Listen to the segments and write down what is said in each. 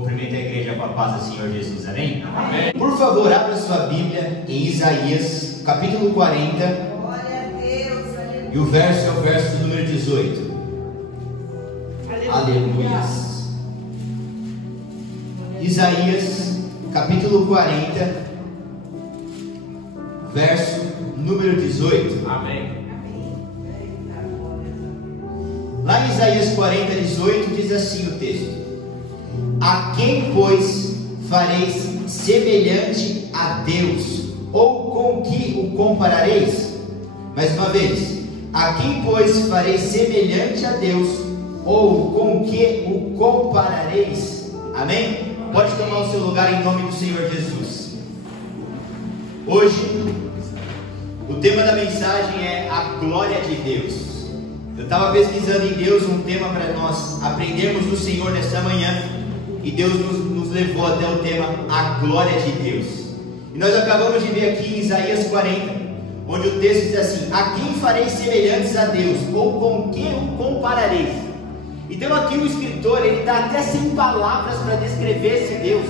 Cumprimento a igreja com a paz do Senhor Jesus, amém? Amém. Por favor, abra sua Bíblia em Isaías, capítulo 40. Glória a Deus, aleluia. E o verso é o verso do número 18. Aleluia. Isaías, capítulo 40, verso número 18. Amém. Lá em Isaías 40, 18, diz assim o texto: a quem, pois, fareis semelhante a Deus? Ou com que o comparareis? Mais uma vez: a quem, pois, fareis semelhante a Deus? Ou com que o comparareis? Amém? Pode tomar o seu lugar em nome do Senhor Jesus. Hoje, o tema da mensagem é a glória de Deus. Eu estava pesquisando em Deus um tema para nós aprendermos do Senhor nessa manhã, e Deus nos levou até o tema a glória de Deus. E nós acabamos de ver aqui em Isaías 40, onde o texto diz assim: a quem fareis semelhantes a Deus? Ou com que o comparareis? Então aqui o escritor, ele está até sem palavras para descrever esse Deus.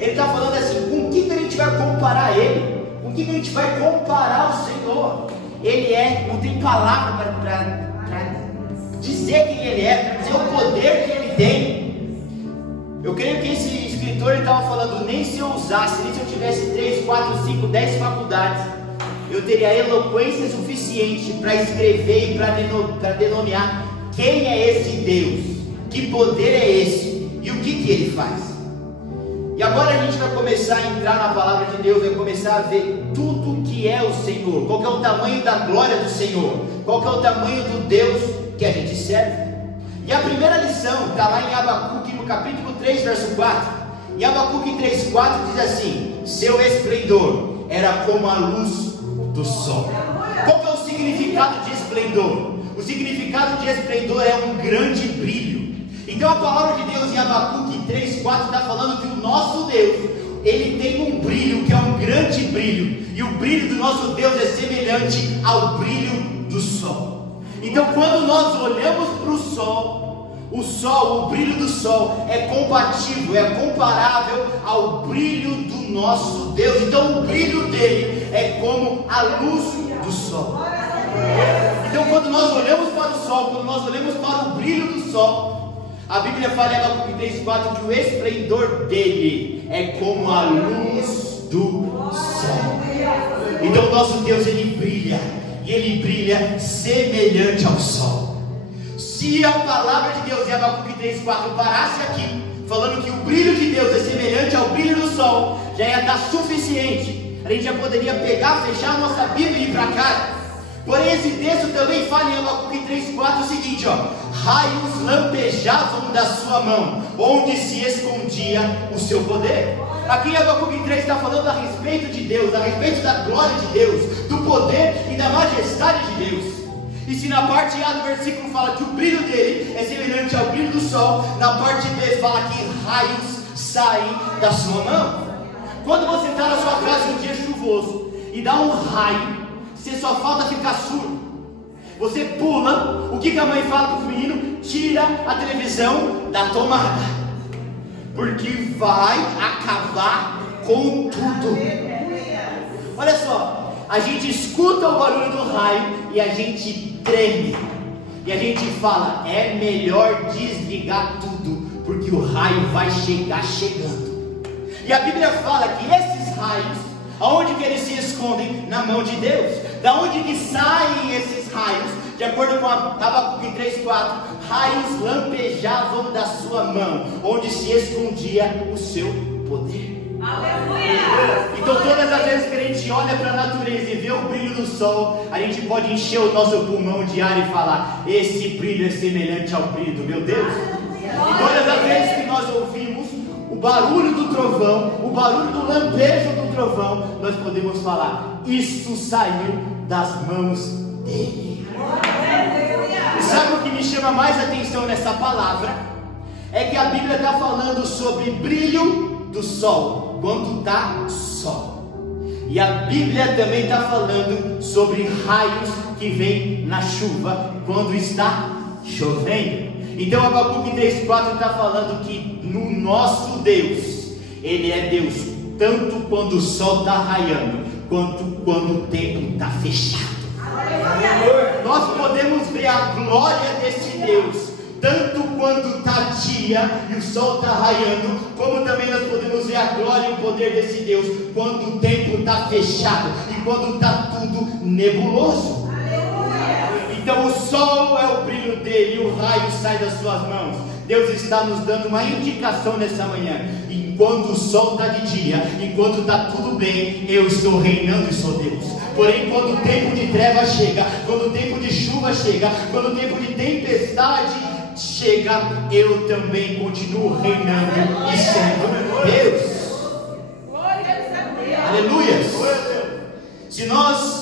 Ele está falando assim: com que a gente vai comparar Ele? Com que a gente vai comparar o Senhor? Ele não tem palavra para dizer quem Ele é, para dizer o poder que Ele tem. Eu creio que esse escritor estava falando: nem se eu usasse, nem se eu tivesse 3, 4, 5, 10 faculdades, eu teria eloquência suficiente para escrever e para denominar quem é esse Deus, que poder é esse e o que Ele faz. E agora a gente vai começar a entrar na palavra de Deus, vai começar a ver tudo que é o Senhor, qual que é o tamanho da glória do Senhor, qual que é o tamanho do Deus que a gente serve. E a primeira lição está lá em Abacuque, no capítulo 3, verso 4. Em Abacuque 3, 4 diz assim: seu esplendor era como a luz do sol. Qual que é o significado de esplendor? O significado de esplendor é um grande brilho. Então a palavra de Deus em Abacuque 3, 4 está falando que o nosso Deus, Ele tem um brilho que é um grande brilho. E o brilho do nosso Deus é semelhante ao brilho do sol. Então quando nós olhamos para o sol, o brilho do sol é compatível, é comparável ao brilho do nosso Deus. Então o brilho dele é como a luz do sol. Então quando nós olhamos para o sol, quando nós olhamos para o brilho do sol, a Bíblia fala em Abacuque 3,4 que o esplendor dele é como a luz do sol. Então o nosso Deus, ele brilha, e ele brilha semelhante ao sol. Se a palavra de Deus em Abacuque 3,4 parasse aqui, falando que o brilho de Deus é semelhante ao brilho do sol, já ia dar suficiente. A gente já poderia pegar, fechar a nossa Bíblia e ir para casa. Porém esse texto também fala em Abacuque 3,4 o seguinte, raios lampejavam da sua mão, onde se escondia o seu poder. Aqui em Abacuque 3 está falando a respeito de Deus, a respeito da glória de Deus, do poder e da majestade de Deus. E se na parte A do versículo fala que o brilho dele é semelhante ao brilho do sol, na parte B fala que raios saem da sua mão. Quando você está na sua casa em um dia chuvoso e dá um raio, você só falta ficar surdo. Você pula, o que a mãe fala para o menino? Tira a televisão da tomada, porque vai acabar com tudo. Olha só, a gente escuta o barulho do raio e a gente treme. E a gente fala: é melhor desligar tudo, porque o raio vai chegar chegando. E a Bíblia fala que esses raios, aonde que eles se escondem? Na mão de Deus. Da onde que saem esses raios? De acordo com Abacuque 3,4, raios lampejavam da sua mão, onde se escondia o seu poder. Aleluia! Então todas as vezes que a gente olha para a natureza e vê o brilho do sol, a gente pode encher o nosso pulmão de ar e falar: esse brilho é semelhante ao brilho do meu Deus. E todas as vezes que nós ouvimos o barulho do trovão, o barulho do lampejo do trovão, nós podemos falar: isso saiu das mãos dele. E sabe o que me chama mais atenção nessa palavra? É que a Bíblia está falando sobre brilho do sol, quando está sol. E a Bíblia também está falando sobre raios que vêm na chuva, quando está chovendo. Então Abacuque 3,4 está falando que no nosso Deus, Ele é Deus tanto quando o sol está raiando, quanto quando o tempo está fechado. Nós podemos ver a glória desse Deus tanto quando está dia e o sol está raiando, como também nós podemos ver a glória e o poder desse Deus quando o tempo está fechado e quando está tudo nebuloso. Então o sol é o brilho dele e o raio sai das suas mãos. Deus está nos dando uma indicação nessa manhã. Enquanto o sol está de dia, enquanto está tudo bem, eu estou reinando e sou Deus. Porém, quando o tempo de treva chega, quando o tempo de chuva chega, quando o tempo de tempestade chega, eu também continuo reinando e sendo Deus. Aleluia. Se nós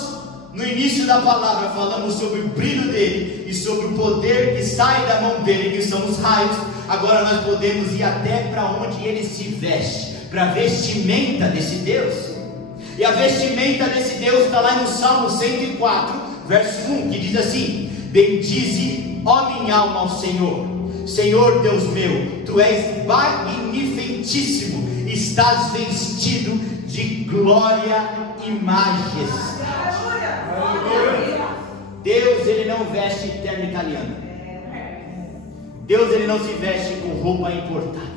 no início da palavra falamos sobre o brilho dele e sobre o poder que sai da mão dele, que são os raios, agora nós podemos ir até para onde ele se veste, para a vestimenta desse Deus. E a vestimenta desse Deus está lá no Salmo 104, verso 1, que diz assim: bendize, ó minha alma, ao Senhor. Senhor Deus meu, tu és magnificentíssimo, estás vestido de glória e majestade. Deus, ele não veste terno italiano. Deus, ele não se veste com roupa importada.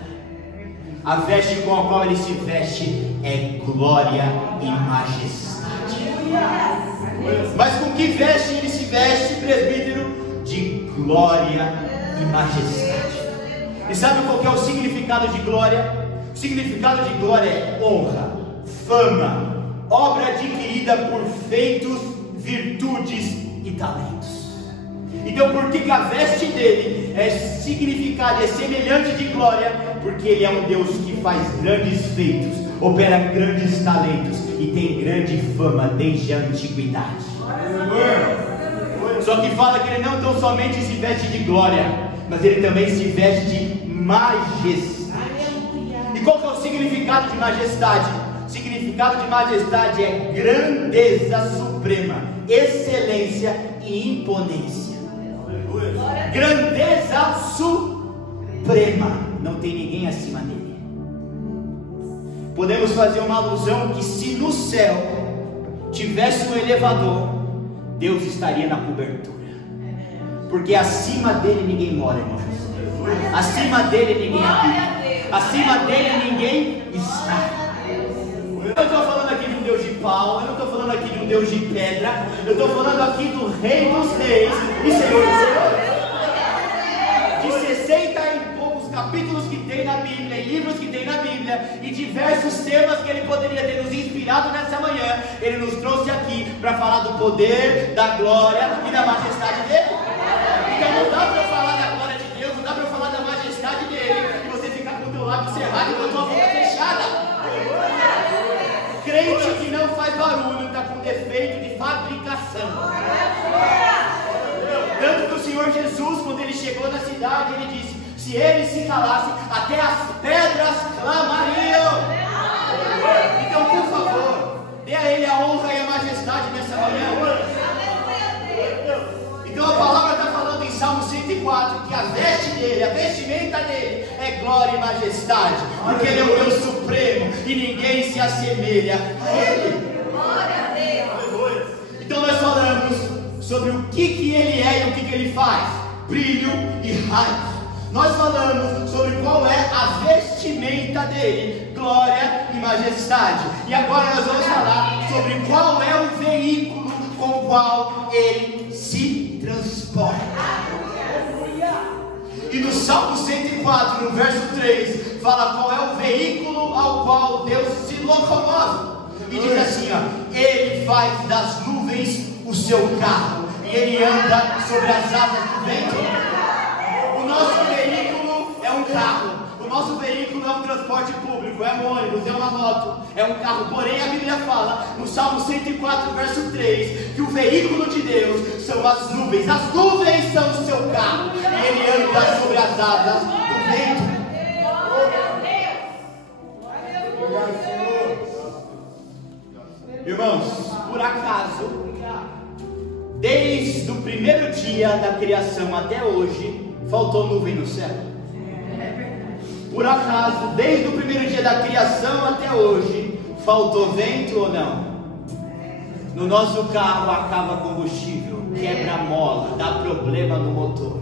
A veste com a qual ele se veste é glória e majestade. Mas com que veste ele se veste, presbítero? De glória e majestade. E sabe qual que é o significado de glória? O significado de glória é honra, fama, obra adquirida por feitos, virtudes e talentos. Então, por que a veste dele é significada, é semelhante de glória? Porque ele é um Deus que faz grandes feitos, opera grandes talentos e tem grande fama desde a antiguidade. Só que fala que ele não tão somente se veste de glória, mas ele também se veste de majestade. E qual que é o significado de majestade? O significado de majestade é grandeza suprema, excelência e imponência. Grandeza suprema, não tem ninguém acima dele. Podemos fazer uma alusão que se no céu tivesse um elevador, Deus estaria na cobertura, porque acima dele ninguém mora, irmãos. Acima dele ninguém habita, acima dele ninguém está. Eu não estou falando aqui de um Deus de pau, eu não estou falando aqui de um Deus de pedra, eu estou falando aqui do Rei dos Reis e Senhor dos Senhores. De 60 e poucos capítulos que tem na Bíblia, e livros que tem na Bíblia, e diversos temas que ele poderia ter nos inspirado nessa manhã, ele nos trouxe aqui para falar do poder, da glória e da majestade dele. Então não dá para eu falar da glória de Deus, não dá para eu falar da majestade dele e você ficar com o teu lábio cerrado e com a tua boca fechada. Crente que não faz barulho está com defeito de fabricação. Tanto que o Senhor Jesus, quando ele chegou na cidade, ele disse: se ele se calasse, até as pedras clamariam. Então, por favor, dê a ele a honra e a majestade nessa manhã. Então a palavra está falando em Salmo 104 que a veste dele, a vestimenta dele é glória e majestade, porque ele é o Deus supremo e ninguém se assemelha a ele. Então nós falamos sobre o que ele é e o que ele faz: brilho e raios. Nós falamos sobre qual é a vestimenta dele: glória e majestade. E agora nós vamos falar sobre qual é o veículo com o qual ele se transporta. E no Salmo 104, no verso 3, fala qual é o veículo ao qual Deus se locomove. E diz assim, ó: ele faz das nuvens o seu carro, e ele anda sobre as asas do vento. O nosso veículo é um carro. O nosso veículo é um transporte público, é um ônibus, é uma moto, é um carro. Porém a Bíblia fala no Salmo 104, verso 3, que o veículo de Deus são as nuvens. As nuvens são o seu carro, e ele anda sobre as asas do vento. Irmãos, por acaso, desde o primeiro dia da criação até hoje, faltou nuvem no céu? Por acaso, desde o primeiro dia da criação até hoje, faltou vento ou não? No nosso carro acaba combustível, quebra a mola, dá problema no motor.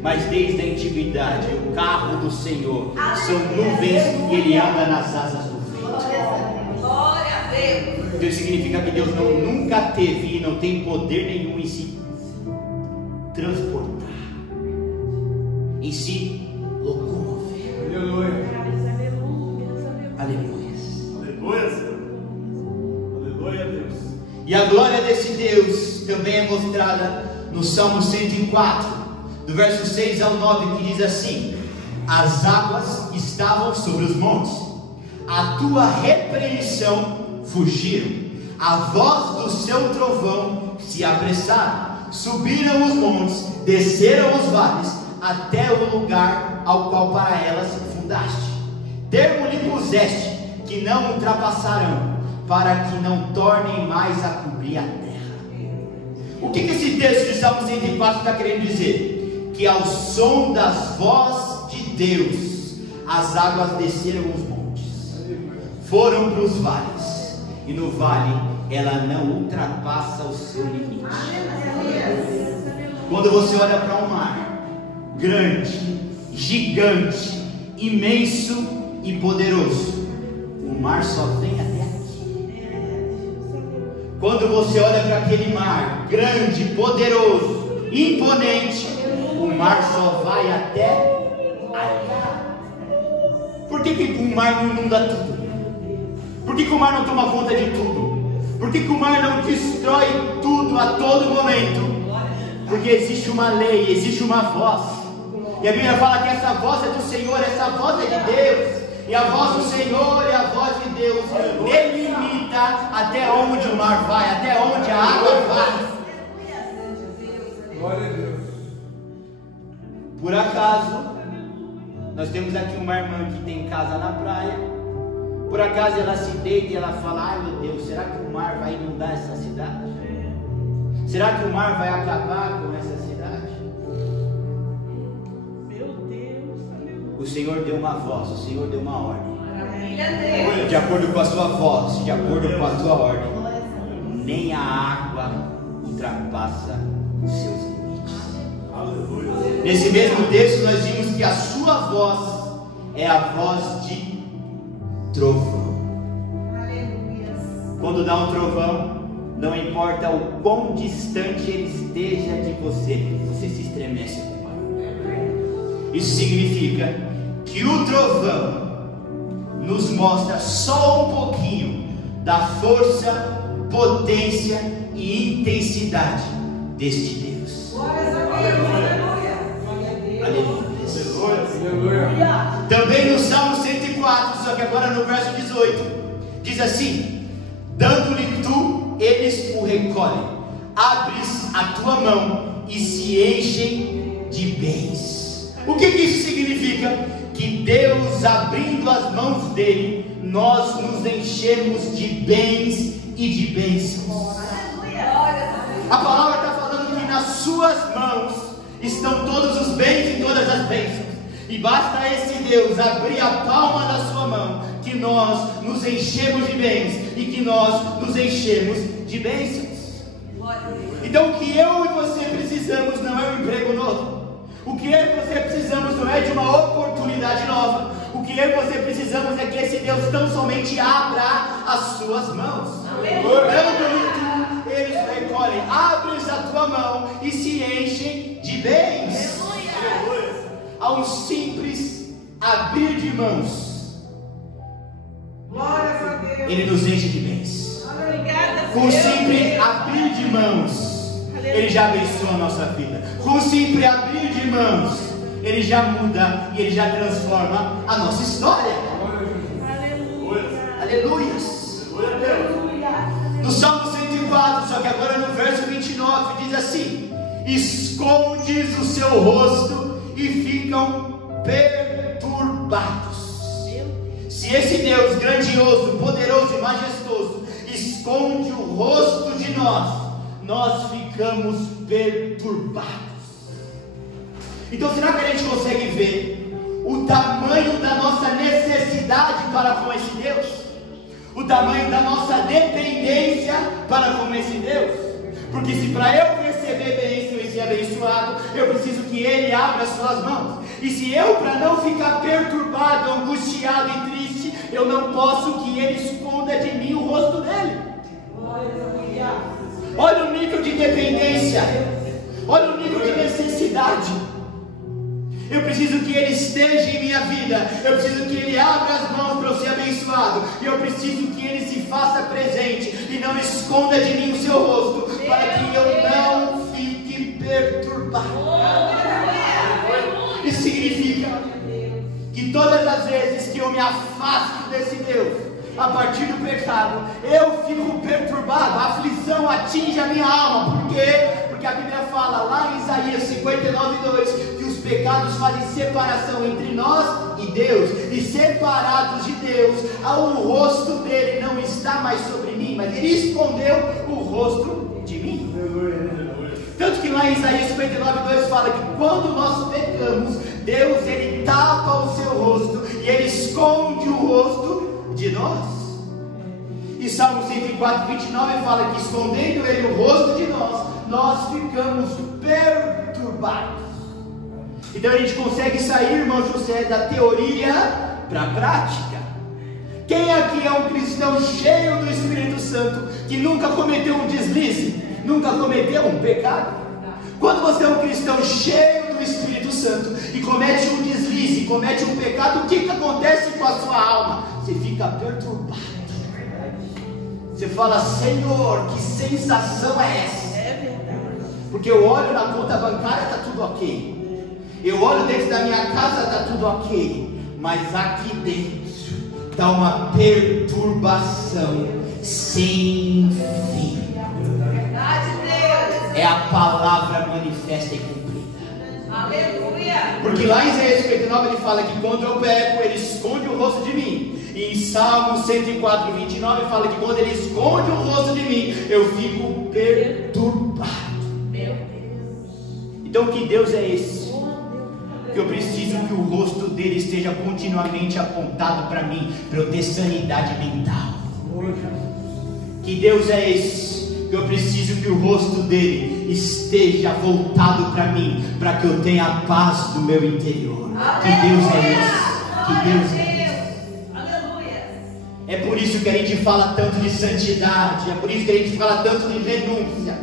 Mas desde a antiguidade, o carro do Senhor são nuvens e Ele anda nas asas do vento. Glória a Deus. Então significa que Deus nunca teve e não tem poder nenhum em se transportar, em se locomover. Aleluia. Aleluia. Aleluia, Senhor. Aleluia, Deus. E a glória desse Deus também é mostrada no Salmo 104, do verso 6 ao 9, que diz assim: as águas estavam sobre os montes, a tua repreensão fugiram, a voz do seu trovão se apressaram, subiram os montes, desceram os vales, até o lugar ao qual para elas fundaste. Termo lhe puseste, que não ultrapassarão, para que não tornem mais a cobrir a terra. O que esse texto de Salmo 104 está querendo dizer? Que ao som das vozes de Deus, as águas desceram os montes, foram para os vales, e no vale ela não ultrapassa o seu limite. Quando você olha para um mar grande, gigante, imenso e poderoso, o mar só vem até aqui. Quando você olha para aquele mar grande, poderoso, imponente, o mar só vai até ali. Por que o mar não inunda tudo? Por que o mar não toma conta de tudo? Por que o mar não destrói tudo a todo momento? Porque existe uma lei, existe uma voz. E a Bíblia fala que essa voz é do Senhor, essa voz é de Deus. E a voz do Senhor e a voz de Deus delimita até onde o mar vai, até onde a água vai. Glória a Deus. Por acaso, nós temos aqui uma irmã que tem casa na praia. Por acaso ela se deita e ela fala: ai meu Deus, será que o mar vai inundar essa cidade? Será que o mar vai acabar com essa cidade? Meu Deus. O Senhor deu uma voz, o Senhor deu uma ordem. Maravilha, Deus. De acordo com a sua voz, de acordo com a tua ordem, nem a água ultrapassa os seus limites. Aleluia. Nesse mesmo texto nós vimos que a sua voz é a voz de trovão. Aleluia. Quando dá um trovão, não importa o quão distante ele esteja de você, você se estremece com o barulho. Isso significa que o trovão nos mostra só um pouquinho da força, potência e intensidade deste Deus. Glórias a Deus. Aleluia. Aleluia. Aleluia. Também no Salmo 104, só que agora no verso 18, diz assim: dando-lhe tu, eles o recolhem, abres a tua mão e se enchem de bens. O que isso significa? Que Deus, abrindo as mãos dele, nós nos enchemos de bens e de bênçãos. Aleluia. Glórias a Deus. A palavra está falando que nas suas mãos estão todos os bens e todas as bênçãos. E basta esse Deus abrir a palma da sua mão, que nós nos enchemos de bens e que nós nos enchemos de bênçãos. Glória a Deus. Então o que eu e você precisamos não é um emprego novo. O que eu e você precisamos não é de uma oportunidade nova. O que eu e você precisamos é que esse Deus tão somente abra as suas mãos. Dando-lhe tu, eles o recolhem. Abres a tua mão e se enchem de bens. A um simples abrir de mãos, Glórias a Deus. Ele nos enche de bens. Obrigada, Com um Deus. simples abrir de mãos, Ele já abençoa a nossa vida. Com um simples abrir de mãos, Ele já muda e Ele já transforma a nossa história. Aleluia. Aleluias. Aleluia. No Salmo 104, só que agora no verso 29, diz assim: escondes o seu rosto e ficam perturbados. Se esse Deus grandioso, poderoso e majestoso esconde o rosto de nós, nós ficamos perturbados. Então será que a gente consegue ver o tamanho da nossa necessidade para com esse Deus? O tamanho da nossa dependência para com esse Deus? Porque se para eu receber bênção e ser abençoado, eu preciso que Ele abra as suas mãos. E se eu, para não ficar perturbado, angustiado e triste, eu não posso que Ele esconda de mim o rosto dEle. Olha o nível de dependência, olha o nível de necessidade. Eu preciso que Ele esteja em minha vida, eu preciso que Ele abra as mãos para eu ser abençoado, e eu preciso que Ele se faça presente e não esconda de mim o seu rosto, para que eu não fique perturbado. Isso significa que todas as vezes que eu me afasto desse Deus, a partir do pecado, eu fico perturbado, a aflição atinge a minha alma. Por quê? Porque a Bíblia fala lá em Isaías 59:2 que os pecados fazem separação entre nós e Deus, e separados de Deus, o rosto dele não está mais sobre mim, mas ele escondeu o rosto de mim. Tanto que lá em Isaías 59:2 fala que quando nós pecamos, Deus ele tapa o seu rosto e ele esconde o rosto de nós. E Salmo 104:29 fala que escondendo ele o rosto de nós ficamos perturbados. Então a gente consegue sair, irmão José, da teoria para a prática. Quem aqui é um cristão cheio do Espírito Santo, que nunca cometeu um deslize, nunca cometeu um pecado? Quando você é um cristão cheio do Espírito Santo e comete um deslize, comete um pecado, o que acontece com a sua alma? Você fica perturbado. Você fala: Senhor, que sensação é essa? Porque eu olho na conta bancária, está tudo ok. Eu olho dentro da minha casa, está tudo ok. Mas aqui dentro está uma perturbação sem fim. É a palavra manifesta e cumprida. Aleluia. Porque lá em Isaías 59 ele fala que quando eu peco, ele esconde o rosto de mim. E em Salmo 104:29 fala que quando ele esconde o rosto de mim, eu fico perturbado. Meu Deus. Então que Deus é esse? Que eu preciso que o rosto dele esteja continuamente apontado para mim, para eu ter sanidade mental. Que Deus é esse? Que eu preciso que o rosto dele esteja voltado para mim, para que eu tenha a paz do meu interior. Que Deus é esse? Que Deus é esse? É por isso que a gente fala tanto de santidade, é por isso que a gente fala tanto de renúncia.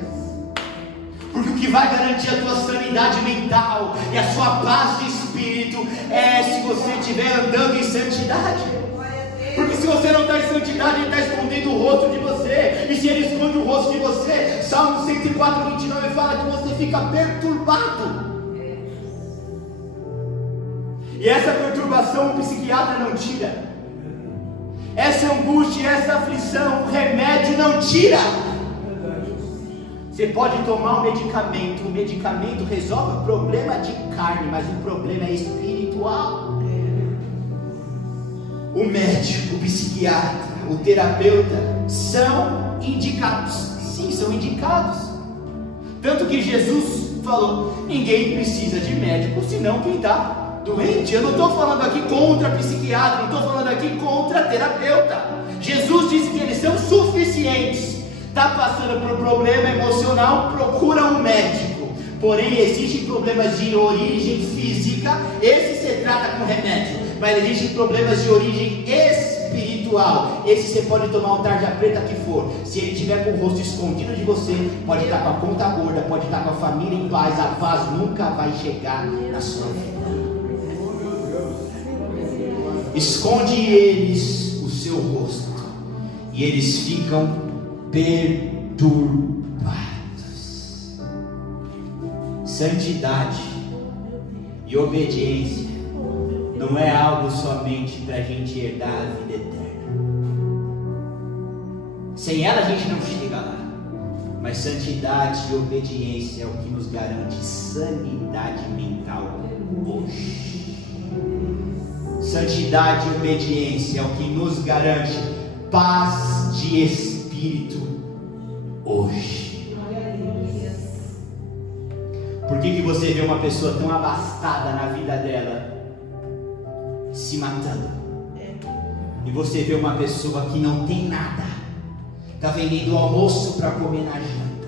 Porque o que vai garantir a tua sanidade mental e a sua paz de espírito é se você estiver andando em santidade. Porque se você não está em santidade, ele está escondendo o rosto de você. E se ele esconde o rosto de você, Salmo 104:29 fala que você fica perturbado. E essa perturbação o psiquiatra não tira. Essa angústia, essa aflição, o remédio não tira. Você pode tomar um medicamento, o medicamento resolve o problema de carne, mas o problema é espiritual. O médico, o psiquiatra, o terapeuta são indicados. Sim, são indicados. Tanto que Jesus falou: ninguém precisa de médico senão quem está doente. Eu não estou falando aqui contra psiquiatra, não estou falando aqui contra terapeuta. Jesus disse que eles são suficientes. Está passando por problema emocional, procura um médico. Porém, existem problemas de origem física, esse se trata com remédio. Mas existem problemas de origem espiritual. Esse você pode tomar o tarja preta que for. Se ele tiver com o rosto escondido de você, pode estar com a conta gorda, pode estar com a família em paz. A paz nunca vai chegar na sua vida. Esconde eles o seu rosto e eles ficam perturbados. Santidade e obediência não é algo somente para a gente herdar a vida eterna. Sem ela a gente não chega lá. Mas santidade e obediência é o que nos garante sanidade mental hoje. Santidade e obediência é o que nos garante paz de espírito hoje. que você vê uma pessoa tão abastada na vida dela se matando? E você vê uma pessoa que não tem nada, está vendendo almoço para comer na janta,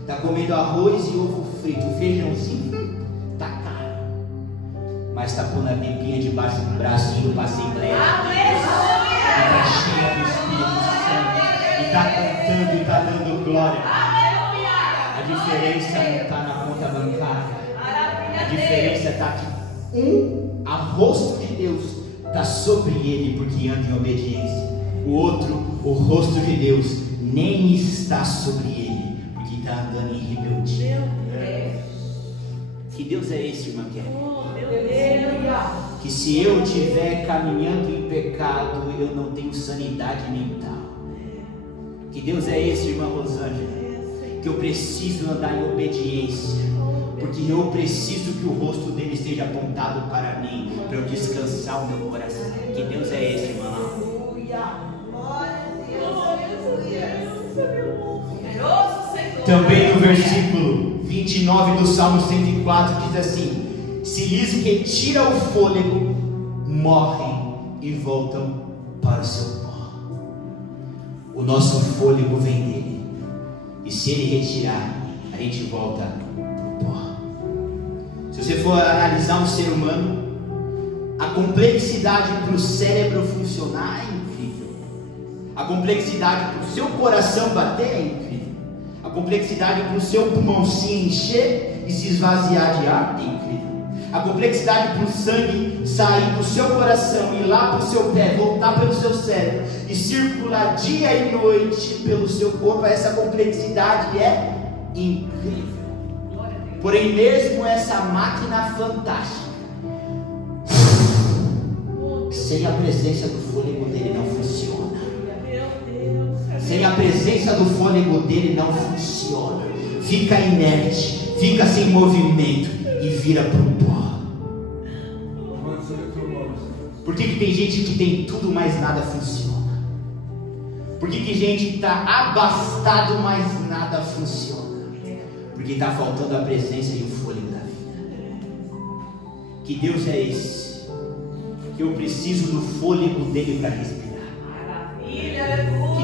está comendo arroz e ovo frito, feijãozinho, está caro, mas está pondo a Biblinha debaixo do braço e indo para a assembleia. Está cheia do Espírito Santo, e está cantando e está dando glória. A diferença não está na conta bancária, a diferença está que a rosto de Deus está sobre ele porque anda em obediência, o outro, o rosto de Deus nem está sobre ele porque está andando em rebeldia. Que Deus é esse, irmã Kelly? Que se eu estiver caminhando em pecado, eu não tenho sanidade mental. Que Deus é esse, irmã Rosângela? Que eu preciso andar em obediência, porque eu preciso que o rosto dele esteja apontado para mim, para eu descansar o meu coração. Que Deus é esse, irmã? Também no versículo 29 do Salmo 104 diz assim: se lhes retira o fôlego, morrem e voltam para o seu pó. O nosso fôlego vem dele, e se ele retirar, a gente volta para o pó. Se você for analisar um ser humano, a complexidade para o cérebro funcionar é incrível, a complexidade para o seu coração bater é incrível, a complexidade para o seu pulmão se encher e se esvaziar de ar é incrível, a complexidade para o sangue sair do seu coração e ir lá para o seu pé, voltar pelo seu cérebro e circular dia e noite pelo seu corpo, essa complexidade é incrível. Porém, mesmo essa máquina fantástica, sem a presença do fôlego dele não funciona. Sem a presença do fôlego dele não funciona. Fica inerte, fica sem movimento e vira para o pó. Por que tem gente que tem tudo, mas nada funciona? Por que gente está abastado, mas nada funciona? Porque está faltando a presença e o fôlego da vida. Que Deus é esse? Que eu preciso do fôlego dele para respirar. Que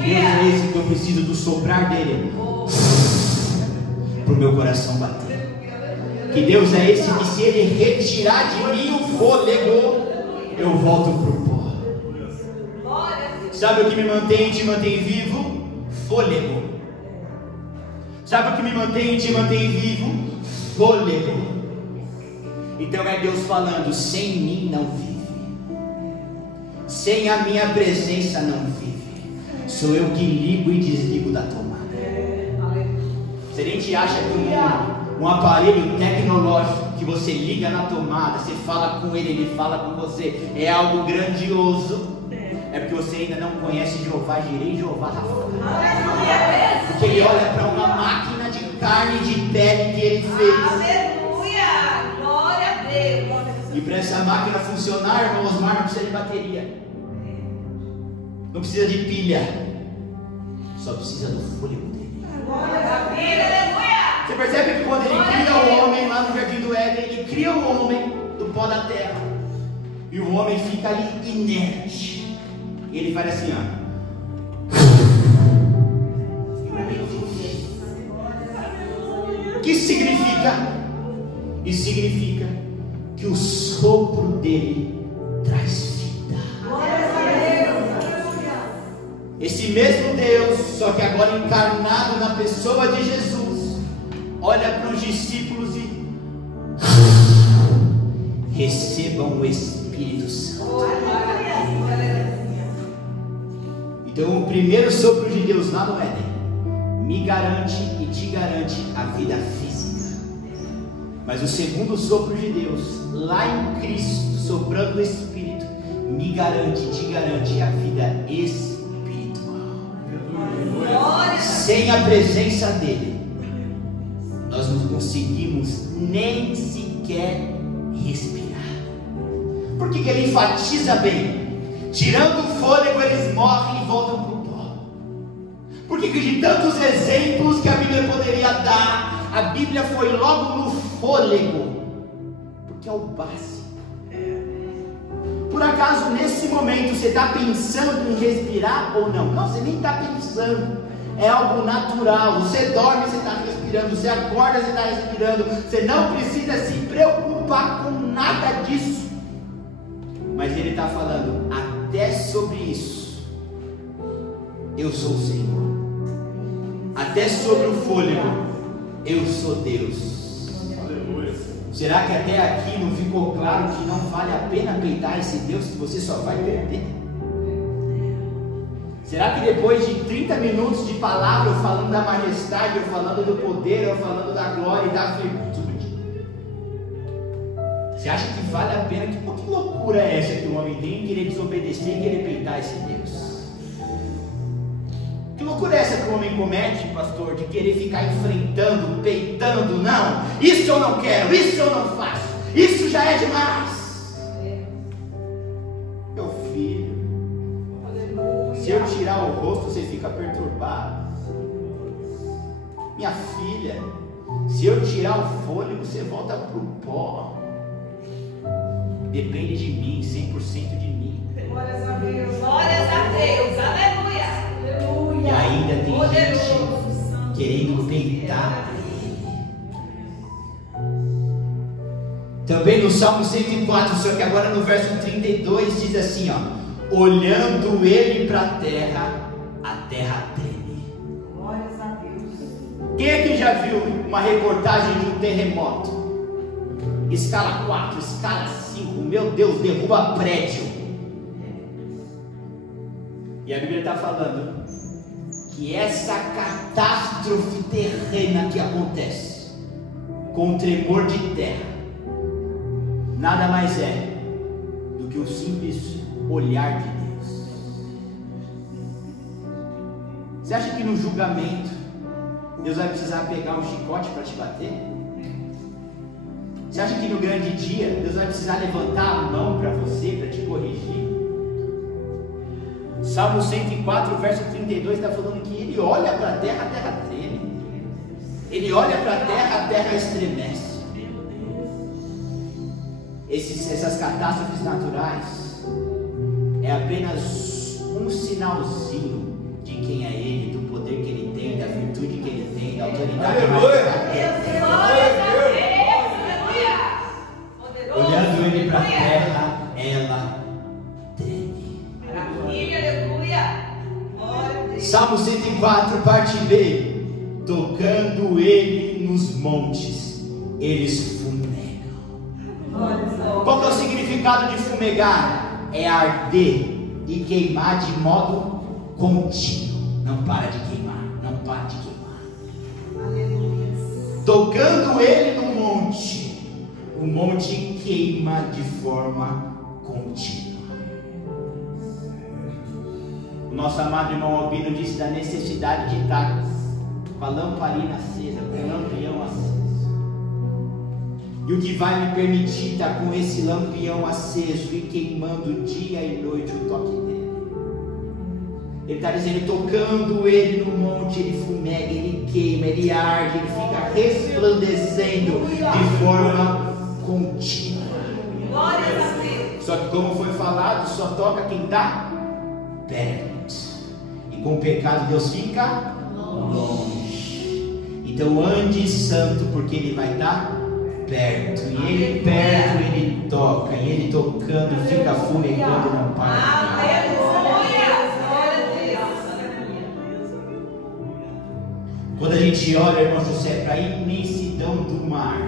Deus é esse? Que eu preciso do soprar dele para o meu coração bater. Que Deus é esse? Que se ele retirar de mim o fôlego, eu volto para o pó. Sabe o que me mantém e te mantém vivo? Fôlego. Sabe o que me mantém e te mantém vivo? Fôlego. Então é Deus falando: sem mim não vive, sem a minha presença não vive. Sou eu que ligo e desligo da tomada. Se a gente acha que um aparelho tecnológico que você liga na tomada, você fala com ele, ele fala com você, é algo grandioso, é porque você ainda não conhece Jeová Jireh e Jeová Rafa. Porque ele olha para uma máquina de carne e de pele que ele fez. Aleluia! Glória a Deus! E para essa máquina funcionar, irmão Osmar, não precisa de bateria, não precisa de pilha, só precisa do fôlego dele. Você percebe que quando ele cria o homem lá no Jardim do Éden, ele cria o homem do pó da terra, e o homem fica ali inerte. Ele faz assim, ó. Que significa? Isso significa que o sopro dele traz vida. Esse mesmo Deus, só que agora encarnado na pessoa de Jesus, olha para os discípulos e recebam o Espírito Santo. Então o primeiro sopro de Deus lá no Éden me garante e te garante a vida física. Mas o segundo sopro de Deus lá em Cristo, soprando o Espírito, me garante e te garante a vida espiritual. Sem a presença dele, nós não conseguimos nem sequer respirar. Por que ele enfatiza bem? Tirando o fôlego, eles morrem e voltam para o pó. Porque de tantos exemplos que a Bíblia poderia dar, a Bíblia foi logo no fôlego, porque é o básico. Por acaso nesse momento você está pensando em respirar ou não? Não, você nem está pensando. É algo natural. Você dorme, você está respirando. Você acorda, você está respirando. Você não precisa se preocupar com nada disso. Mas ele está falando, até sobre isso, eu sou o Senhor. Até sobre o fôlego, eu sou Deus. Aleluia. Será que até aqui não ficou claro que não vale a pena peitar esse Deus, que você só vai perder? Será que depois de 30 minutos de palavra, eu falando da majestade, eu falando do poder, eu falando da glória e da virtude, você acha que vale a pena? Que loucura é essa que o homem tem em querer desobedecer e querer peitar esse Deus? Que loucura é essa que o homem comete, pastor, de querer ficar enfrentando, peitando? Não, isso eu não quero, isso eu não faço, isso já é demais. Meu filho, se eu tirar o rosto, você fica perturbado. Minha filha, se eu tirar o fôlego, você volta para o pó. Depende de mim, 100% de mim. Glórias a Deus, aleluia. E ainda tem Poderoso, gente Santo, querendo peitar ele. Também no Salmo 104, só que agora no verso 32 diz assim, ó: olhando ele para a terra treme. glórias a Deus. Quem aqui já viu uma reportagem de um terremoto? Escala 4, escala 5, meu Deus, derruba prédio. E a Bíblia está falando que essa catástrofe terrena que acontece com o tremor de terra nada mais é do que o simples olhar de Deus. Você acha que no julgamento Deus vai precisar pegar um chicote para te bater? Você acha que no grande dia Deus vai precisar levantar a mão para você, para te corrigir? Salmo 104, verso 32 está falando que ele olha para a terra treme. Ele olha para a terra estremece. Essas catástrofes naturais é apenas um sinalzinho de quem é ele, do poder que ele tem, da virtude que ele tem, da autoridade que ele tem. Olhando ele para a terra, ela treme. Salmo 104, parte B: tocando ele nos montes, eles fumegam. Qual que é o significado de fumegar? É arder e queimar de modo contínuo. Não para de queimar, não para de queimar. Tocando ele no monte, o monte queima de forma contínua. O nosso amado irmão Albino disse da necessidade de estar com a lamparina acesa, com o lampião aceso. E o que vai me permitir estar com esse lampião aceso e queimando dia e noite o toque dele? Ele está dizendo, tocando ele no monte, ele fumega, ele queima, ele arde, ele fica resplandecendo de forma contínua. Glórias a Deus. Só que como foi falado, só toca quem está perto. E com o pecado Deus fica longe. Então ande santo, porque ele vai estar perto. E ele perto, ele toca. E ele tocando, fica fumegando, não para. Aleluia. Glória a Deus. Quando a gente olha, irmão José, para a imensidão do mar,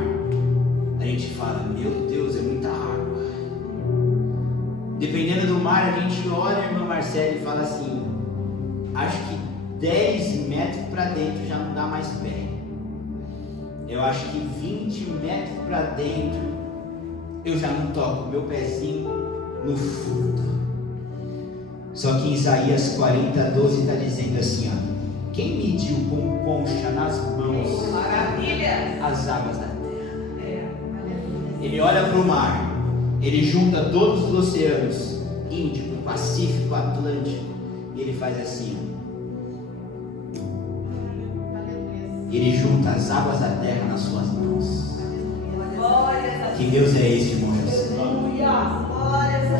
a gente fala, meu Deus, é muita água. Dependendo do mar, a gente olha, irmão Marcelo, e fala assim, acho que 10 metros para dentro já não dá mais pé. Eu acho que 20 metros para dentro eu já não toco meu pezinho no fundo. Só que em Isaías 40:12 está dizendo assim, ó: quem mediu com concha nas mãos Maravilha. as águas da terra? Ele olha para o mar, ele junta todos os oceanos, Índico, Pacífico, Atlântico, e ele faz assim, ó. Ele junta as águas da terra nas suas mãos. Que Deus é esse, irmãos?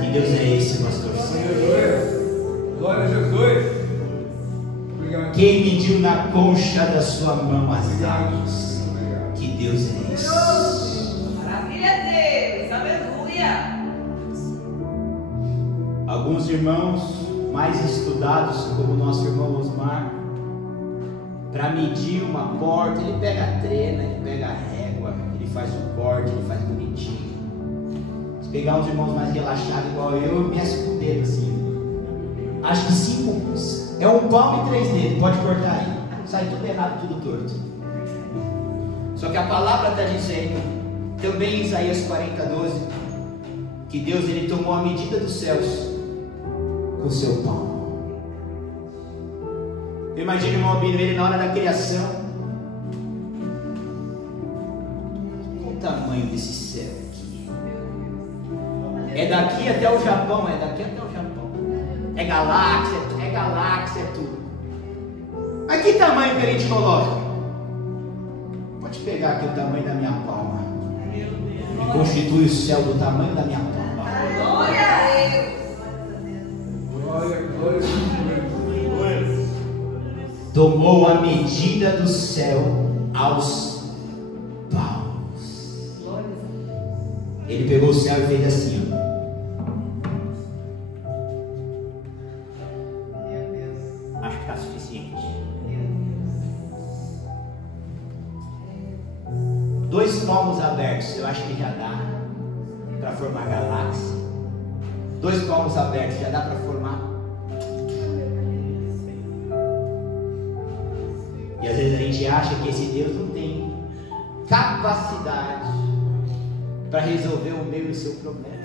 Que Deus é esse, pastor? Glória a Jesus. Obrigado. Quem mediu na concha da sua mão as águas? Que Deus é esse? Maravilha, Deus. Aleluia. Alguns irmãos mais estudados, como o nosso irmão Osmar, para medir uma porta, ele pega a trena, ele pega a régua, ele faz o corte, ele faz bonitinho. Se pegar uns irmãos mais relaxados, igual eu meço com o dedo assim. Acho que 5, é 1 palmo e 3 dedos, pode cortar aí. Sai tudo errado, tudo torto. Só que a palavra está dizendo, também em Isaías 40:12, que Deus ele tomou a medida dos céus com o seu palmo. Eu imagino o irmão Albino, ele na hora da criação, qual o tamanho desse céu aqui? É daqui até o Japão, é daqui até o Japão. É galáxia, é tudo. Mas que tamanho que a gente coloca? Pode pegar aqui o tamanho da minha palma. E constitui o céu do tamanho da minha palma. Glória a Deus. Glória. Tomou a medida do céu aos palmos. Ele pegou o céu e fez assim, ó. Acho que está suficiente. 2 palmos abertos, eu acho que já dá para formar galáxia. 2 palmos abertos já dá para formar. E às vezes a gente acha que esse Deus não tem capacidade para resolver o meu e o seu problema.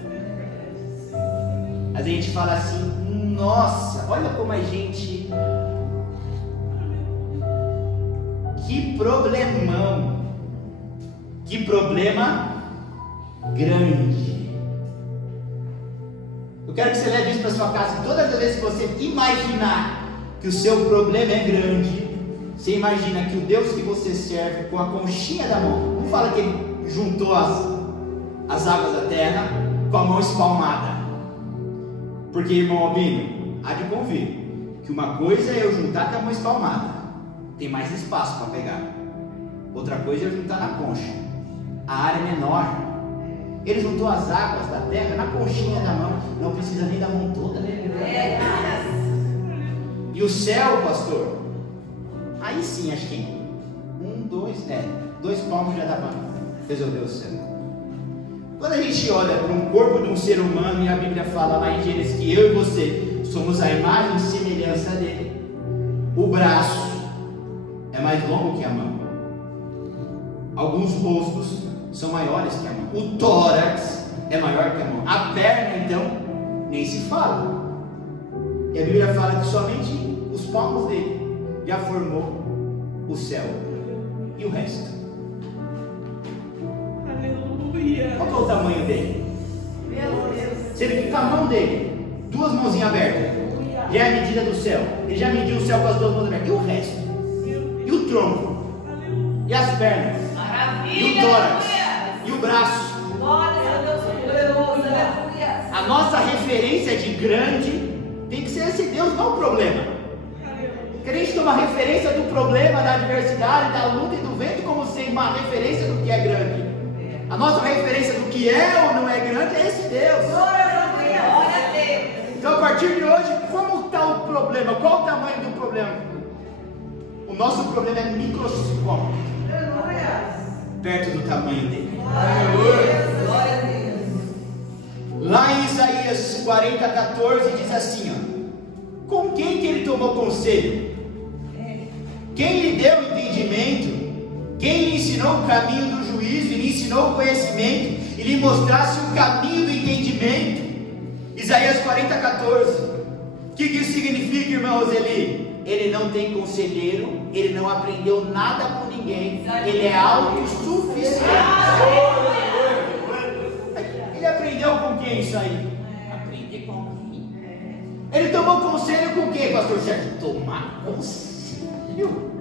Às vezes a gente fala assim, nossa, olha como a gente... Que problemão! Que problema grande! Eu quero que você leve isso para sua casa. Todas as vezes que você imaginar que o seu problema é grande, você imagina que o Deus que você serve, com a conchinha da mão, não fala que ele juntou as águas da terra com a mão espalmada. Porque, irmão Albino, há de convir que uma coisa é eu juntar com a mão espalmada, tem mais espaço para pegar. Outra coisa é eu juntar na concha, a área é menor. Ele juntou as águas da terra na conchinha da mão, não precisa nem da mão toda. E o céu, pastor? Aí sim, acho que 2 palmos já dá para resolver o céu. Quando a gente olha para um corpo de um ser humano, e a Bíblia fala lá em Gênesis que eu e você somos a imagem e semelhança dele, o braço é mais longo que a mão. Alguns rostos são maiores que a mão. O tórax é maior que a mão. A perna, então, nem se fala. E a Bíblia fala que somente os palmos dele já formou o céu e o resto. Aleluia. Qual é o tamanho dele? Meu Deus. Se ele fica a mão dele, 2 mãozinhas abertas, já é a medida do céu. Ele já mediu o céu com as 2 mãos abertas. E o resto? E o tronco? E as pernas? Maravilha. E o tórax? E o braço? Glória a Deus. Aleluia. A nossa referência de grande tem que ser esse Deus, não o problema. Que a gente toma referência do problema, da adversidade, da luta e do vento como sendo uma referência do que é grande. A nossa referência do que é ou não é grande é esse Deus. Glória a Deus. Então a partir de hoje, como está o problema? Qual o tamanho do problema? O nosso problema é microscópico, perto do tamanho dele. Glória a Deus. Lá em Isaías 40:14 diz assim, ó: com quem que ele tomou conselho? Quem lhe deu entendimento? Quem lhe ensinou o caminho do juízo e lhe ensinou o conhecimento e lhe mostrasse o caminho do entendimento? Isaías 40:14. O que isso significa, irmãos? Ele não tem conselheiro, ele não aprendeu nada com ninguém, ele é autossuficiente. Ele aprendeu com quem isso aí? Aprender com quem? Ele tomou conselho com quem, pastor Sérgio? Tomar conselho.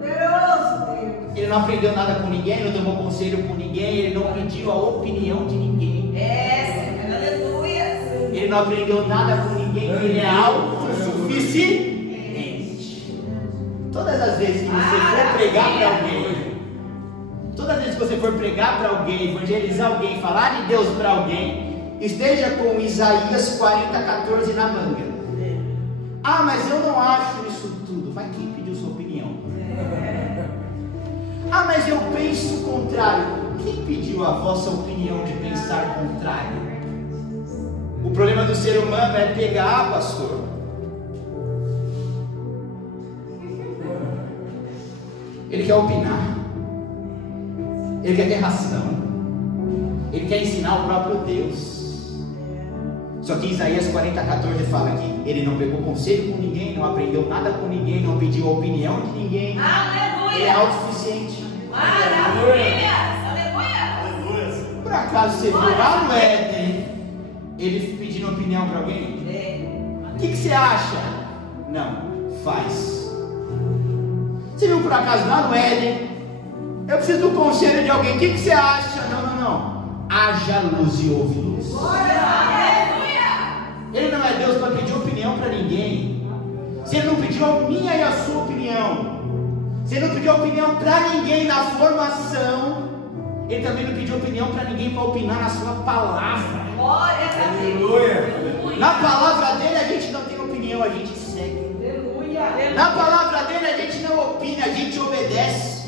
Poderoso Deus. Ele não aprendeu nada com ninguém, não tomou conselho com ninguém, ele não pediu a opinião de ninguém. Senhor, aleluia. Ele não aprendeu nada com ninguém, ele é autossuficiente. Todas as vezes que você for pregar para alguém, todas as vezes que você for pregar para alguém, evangelizar alguém, falar de Deus para alguém, esteja com Isaías 40:14 na manga. Ah, mas eu não acho isso tudo. Vai quem pediu sua opinião? Ah, mas eu penso o contrário. Quem pediu a vossa opinião de pensar contrário? O problema do ser humano é pegar, pastor. Ele quer opinar. Ele quer ter razão. Ele quer ensinar o próprio Deus. Só que Isaías 40:14 fala que ele não pegou conselho com ninguém, não aprendeu nada com ninguém, não pediu a opinião de ninguém. Aleluia. Ele é autossuficiente. Maravilha. Aleluia. Aleluia. Por acaso você viu lá no Éden ele pedindo opinião para alguém? O que você acha? Não, faz. Você viu por acaso lá no Éden? Eu preciso do conselho de alguém. O que você acha? Não. Haja luz e ouve luz. Ele não é Deus para pedir opinião para ninguém. Se ele não pediu a minha e a sua opinião, se ele não pediu opinião para ninguém na formação, ele também não pediu opinião para ninguém para opinar na sua palavra. Glória a Deus. Aleluia. Na palavra dele a gente não tem opinião, a gente segue. Aleluia. Na palavra dele a gente não opina, a gente obedece.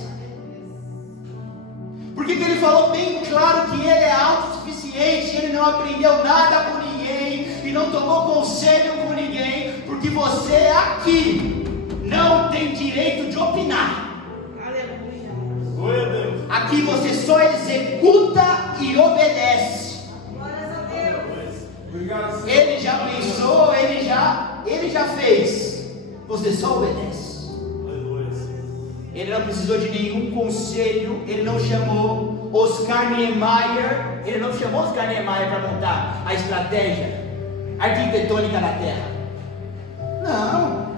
Porque que ele falou bem claro que ele é autossuficiente, ele não aprendeu nada com ninguém e não tomou conselho com ninguém, porque você aqui não tem direito de opinar. Aleluia. Glória a Deus. Aqui você só executa e obedece. Glória a Deus. Obrigado, Senhor. Ele já pensou, ele já fez. Você só obedece. Aleluia. Ele não precisou de nenhum conselho. Ele não chamou Oscar Niemeyer. Ele não chamou Oscar Niemeyer para montar a estratégia arquitetônica da Terra. Não.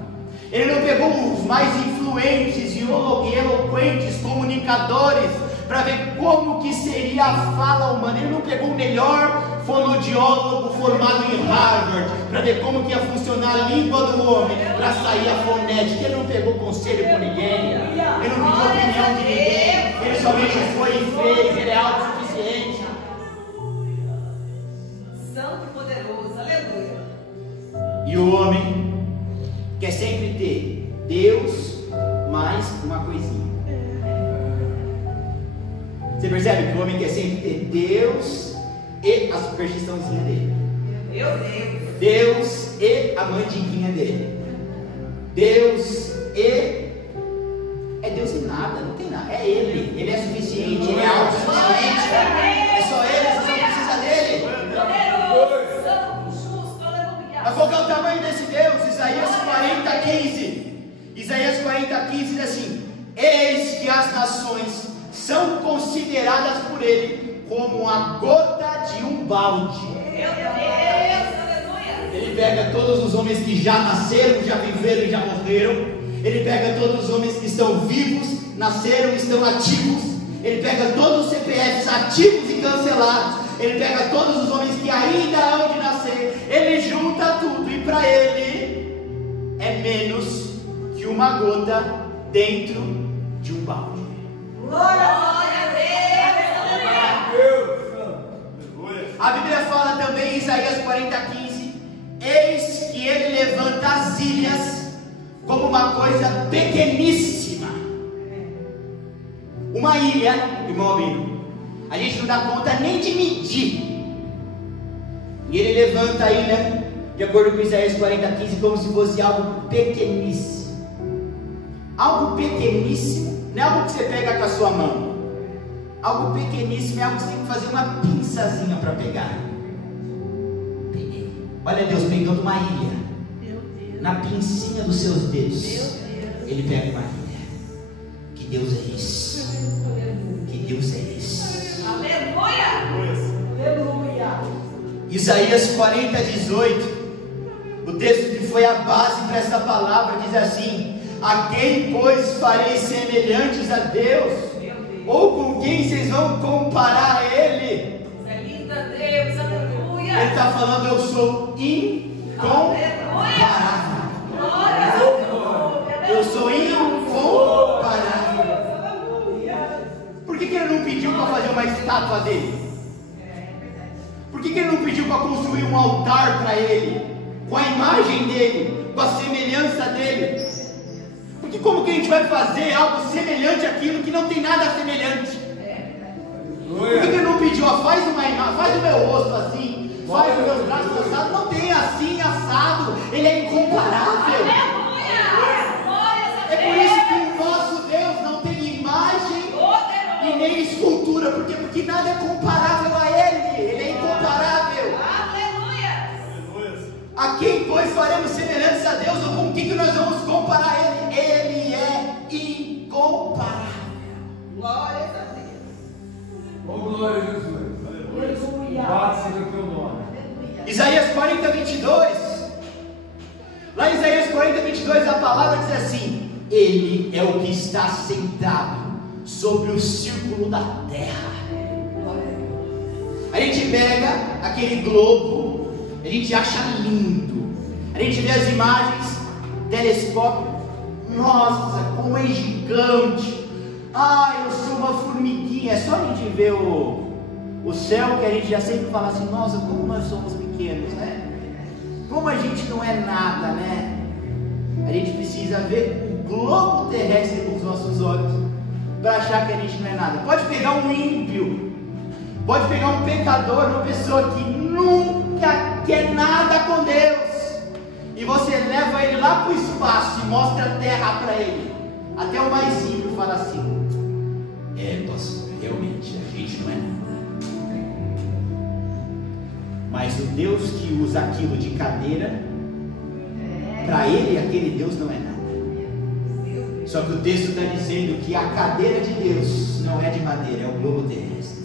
Ele não pegou os mais influentes e eloquentes comunicadores para ver como que seria a fala humana. Ele não pegou o melhor fonoaudiólogo formado em Harvard para ver como que ia funcionar a língua do homem, para sair a fonética. Ele não pegou conselho com ninguém, ele não pediu opinião de ninguém, ele somente foi e fez. Ele é autossuficiente. Santo e poderoso. Aleluia. E o homem quer sempre ter Deus mais uma coisinha. Você percebe que o homem quer sempre ter Deus e a superstiçãozinha dele, Meu Deus. Deus e a mandinguinha dele, Deus e... é Deus e nada, não tem nada, é Ele é suficiente, Ele é autossuficiente, é só Ele, você não precisa dele. Poderoso. Santo, justo. Aleluia. Mas qual que é o tamanho desse Deus? Isaías 40:15. Isaías 40:15 diz assim: eis que as nações são consideradas por Ele como a gota de um balde. Meu Deus. Aleluia. Ele pega todos os homens que já nasceram, já viveram e já morreram. Ele pega todos os homens que estão vivos, nasceram e estão ativos. Ele pega todos os CPFs ativos e cancelados. Ele pega todos os homens que ainda hão de nascer. Ele junta tudo e para ele é menos que uma gota dentro de um balde. Glória a Deus. Deus. Aleluia. A Bíblia fala também em Isaías 40:15: eis que ele levanta as ilhas como uma coisa pequeníssima. Uma ilha, irmão Abino, a gente não dá conta nem de medir. E ele levanta a ilha, de acordo com Isaías 40:15, como se fosse algo pequeníssimo. Algo pequeníssimo não é algo que você pega com a sua mão. Algo pequeníssimo é algo que você tem que fazer uma pinçazinha para pegar. Peguei. Olha Deus pegando uma ilha. Meu Deus. Na pincinha dos seus dedos. Meu Deus. Ele pega uma ilha. Que Deus é esse? Que Deus é esse? Aleluia. Aleluia. Isaías 40:18. O texto que foi a base para essa palavra diz assim: A quem, pois, farei semelhantes a Deus? Ou com quem vocês vão comparar Ele? É lindo a Deus, aleluia. Ele está falando, eu sou incomparável. Glória a Deus. Eu sou incomparável. Por que ele não pediu para fazer uma estátua dele? Por que ele não pediu para construir um altar para ele? Com a imagem dele, com a semelhança dele? Porque como que a gente vai fazer algo semelhante àquilo que não tem nada semelhante? Por que ele não pediu, ó, faz uma imagem, faz o meu rosto assim, faz os meus braços assados? Não tem assim, assado, ele é incomparável. É por isso que o nosso Deus não tem imagem e nem escultura, porque nada é comparável a Ele é incomparável. A quem, pois, faremos semelhantes a Deus, ou com quem que nós vamos comparar Ele? Ele é incomparável. Glória a Deus. Oh, glória a Jesus. Aleluia. Bate seja o teu nome. Isaías 40, 22. Lá em Isaías 40, 22, a palavra diz assim: Ele é o que está sentado sobre o círculo da terra. A gente pega aquele globo, a gente acha lindo, a gente vê as imagens, telescópio, nossa, como é gigante. Ah, eu sou uma formiguinha. É só a gente ver o céu que a gente já sempre fala assim: nossa, como nós somos pequenos, né? Como a gente não é nada, né? A gente precisa ver o globo terrestre com os nossos olhos para achar que a gente não é nada. Pode pegar um ímpio, pode pegar um pecador, uma pessoa que nunca quer nada com Deus, e você leva ele lá para o espaço e mostra a terra para ele. Até o mais ímpio fala assim: pastor, realmente a gente não é nada. Mas o Deus que usa aquilo de cadeira, para ele aquele Deus não é nada. Só que o texto está dizendo que a cadeira de Deus não é de madeira, é o globo terrestre.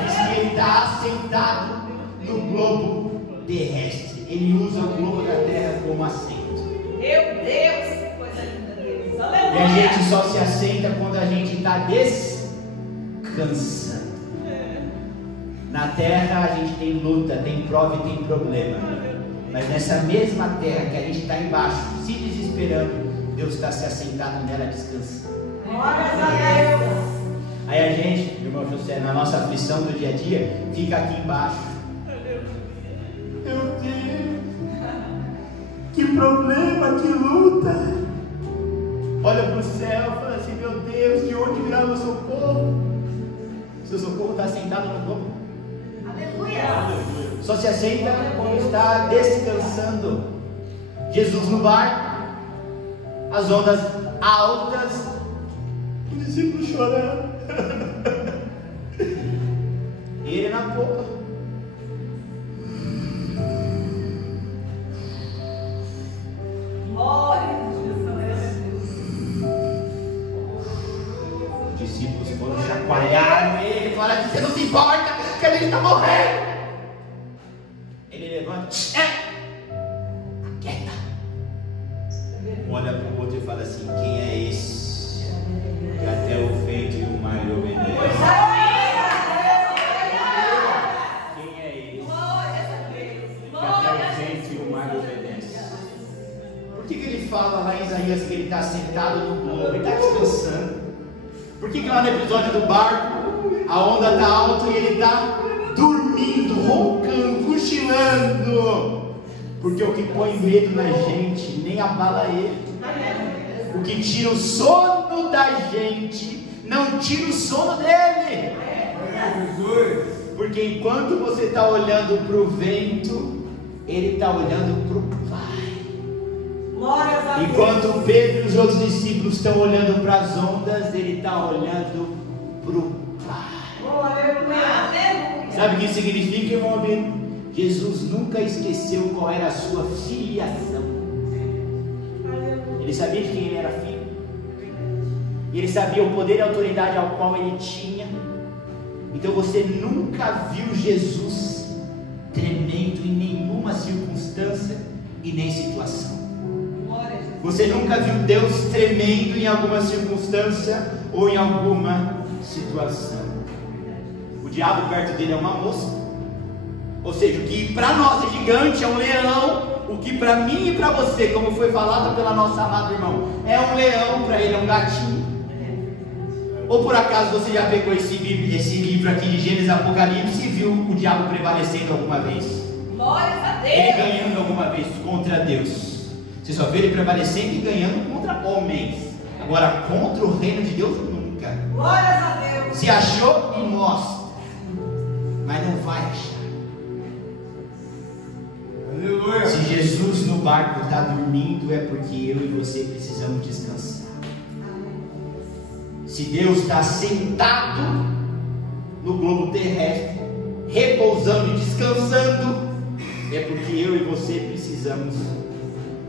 Diz que ele está sentado no globo terrestre. Ele usa o globo da terra como assento. Meu Deus, que coisa linda, Deus. E a Aleluia. gente só se assenta quando a gente está descansando. Na terra a gente tem luta, tem prova e tem problema. Mas nessa mesma terra que a gente está embaixo, se desesperando, Deus está se assentado nela descansando. Glória a Deus. Aí a gente, irmão José, na nossa aflição do dia a dia, fica aqui embaixo. Meu Deus, que problema, que luta. Olha para o céu e fala assim: meu Deus, de onde virá o meu socorro? Seu socorro está sentado no globo. Aleluia. Só se assenta quando está descansando. Jesus no barco, as ondas altas, os discípulos chorando, e ele na popa. Glória a Deus. Os discípulos foram, chacoalharam ele, falaram assim: você não se importa que a gente está morrendo. Ele levanta, quieta, olha para o outro e fala assim: quem é esse que até o vento e o mar lhe obedecem? Quem é esse que até o vento e o mar lhe obedecem? Por que ele fala lá em Isaías que ele está sentado no globo? Ele está descansando. Por que lá no episódio do barco a onda está alta e ele está dormindo, roncando, cochilando? Porque o que põe medo na gente nem abala ele. O que tira o sono da gente não tira o sono dele. Porque enquanto você está olhando para o vento, ele está olhando para o Pai. Glória a Deus. Enquanto Pedro e os outros discípulos estão olhando para as ondas, ele está olhando para o Pai. Aleluia. Sabe o que significa, irmão amigo? Jesus nunca esqueceu qual era a sua filiação. Ele sabia de quem ele era filho. E ele sabia o poder e a autoridade ao qual ele tinha. Então você nunca viu Jesus tremendo em nenhuma circunstância, e nem situação. Glória a Jesus. Você nunca viu Deus tremendo em alguma circunstância ou em alguma situação. O diabo perto dele é uma mosca. Ou seja, o que para nós é gigante é um leão. O que para mim e para você, como foi falado pela nossa amada irmão, é um leão, para ele é um gatinho. Ou por acaso você já pegou esse livro aqui de Gênesis e Apocalipse e viu o diabo prevalecendo alguma vez? Glória a Ele Deus. ganhando alguma vez contra Deus. Você só vê ele prevalecendo e ganhando contra homens. Agora, contra o reino de Deus, nunca. Glória a Deus. Se achou, me mostra. Mas não vai achar. Aleluia. Se Jesus no barco está dormindo, é porque eu e você precisamos descansar. Se Deus está sentado no globo terrestre, repousando e descansando, é porque eu e você precisamos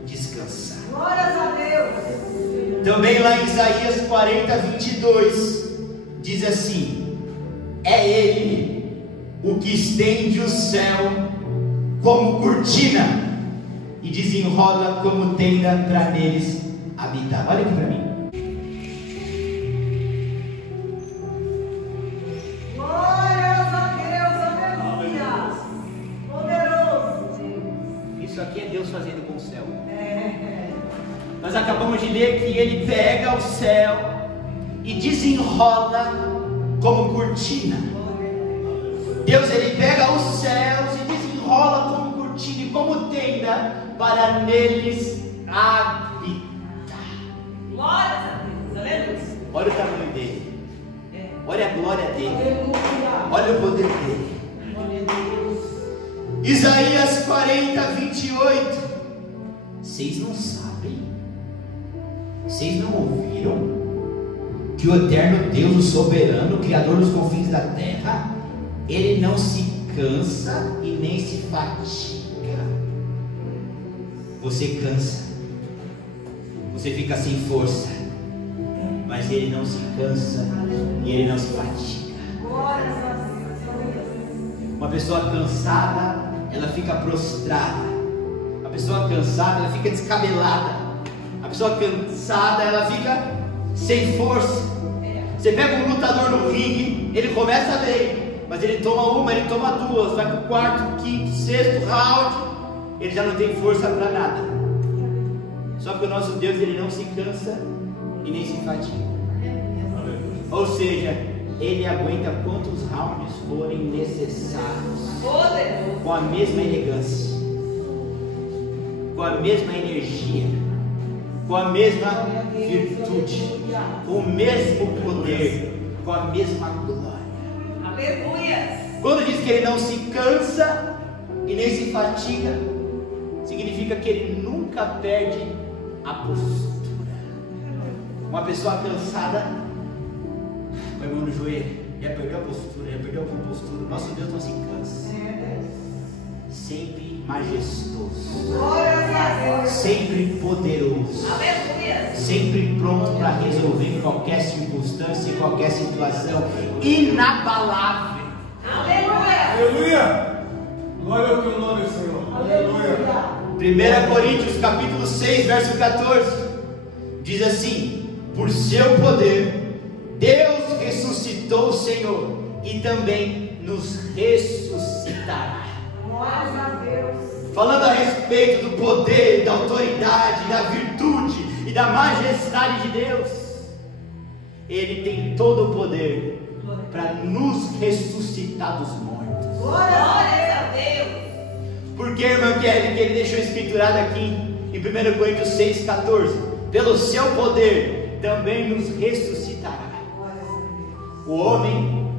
descansar. Glória a Deus. Também lá em Isaías 40:22 diz assim: é Ele o que estende o céu como cortina e desenrola como tenda para neles habitar. Olha aqui para mim. Glórias a Deus. Aleluia. Poderoso. Isso aqui é Deus fazendo com o céu. É. Nós acabamos de ler que Ele pega o céu e desenrola como cortina. Deus, Ele pega os céus e desenrola como cortina e como tenda para neles habitar. Glórias a Deus. Aleluia. Olha o tamanho dele. Olha a glória dele. Aleluia. Olha o poder dele. Glória a Deus. Isaías 40:28. Vocês não sabem? Vocês não ouviram? Que o eterno Deus, o soberano, o Criador dos confins da terra, Ele não se cansa e nem se fatiga. Você cansa, você fica sem força, mas Ele não se cansa e Ele não se fatiga. Glórias a Deus. Uma pessoa cansada, ela fica prostrada. A pessoa cansada, ela fica descabelada. A pessoa cansada, ela fica sem força. Você pega um lutador no ringue, ele começa bem, mas ele toma uma, ele toma duas, vai para o quarto, quinto, sexto round, ele já não tem força para nada. Só que o nosso Deus, ele não se cansa e nem se fatiga. Ou seja, Ele aguenta quantos rounds forem necessários, Poderoso. com a mesma elegância, com a mesma energia, com a mesma virtude, com o mesmo poder, com a mesma glória. Aleluia. Quando diz que Ele não se cansa e nem se fatiga, significa que Ele nunca perde a postura. Uma pessoa cansada, põe a mão no joelho, já perdeu a postura, já perdeu a compostura. Nosso Deus não se cansa, sempre majestoso, Glórias a Deus. sempre poderoso, Aleluia. sempre pronto para resolver qualquer circunstância, qualquer situação, inabalável. Aleluia. Aleluia. Glória ao teu nome, Senhor. Aleluia. 1 Coríntios capítulo 6, verso 14, diz assim: por seu poder, Deus ressuscitou o Senhor e também nos ressuscitará. Glórias a Deus. Falando a respeito do poder, da autoridade, da virtude e da majestade de Deus, Ele tem todo o poder para nos ressuscitar dos mortos. Glórias a Deus. Porque, irmã Kelly, que Ele deixou escriturado aqui em 1 Coríntios 6,14: pelo seu poder também nos ressuscitará. O homem,